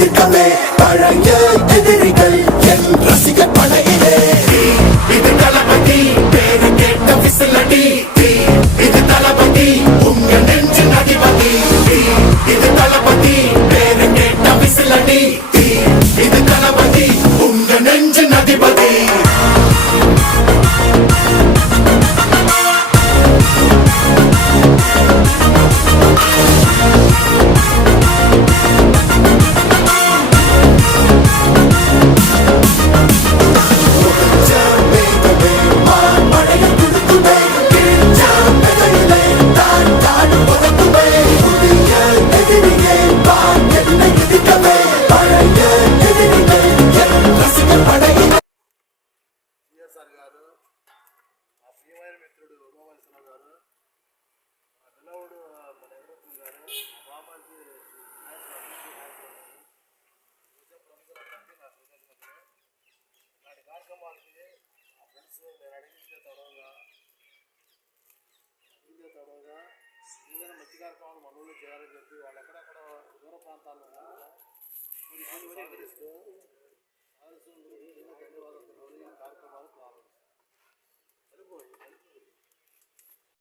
எதிர்க்கவே பழைய எதிரிகள் என் ரசிகர் படையிலே. இது தளபதி பேரு கேட்ட விசிலடி, இது தளபதி உங்க நெஞ்சு அதிபதி. இது தளபதி பேரு கேட்ட விசிலடி, இது தளபதி உங்க நெஞ்சு அதிபதி. సిఎస్ఆర్ గారు, మా ప్రియమైన మిత్రుడు ఉమామహేశ్వరరావు గారు, మా పిల్లవుడు మన ఎదురు గారు, మా బాబాజీ ప్రముఖులందరికీ నా కృతజ్ఞతలు. ఇలాంటి కార్యక్రమాలకి ఆ ఫ్రెండ్స్ నేను అడిగితే తడవగా ఏదైనా మంచి కార్యక్రమాలు మన ఊళ్ళో చేయాలని చెప్పి వాళ్ళు ఎక్కడెక్కడ దూర ప్రాంతాల్లో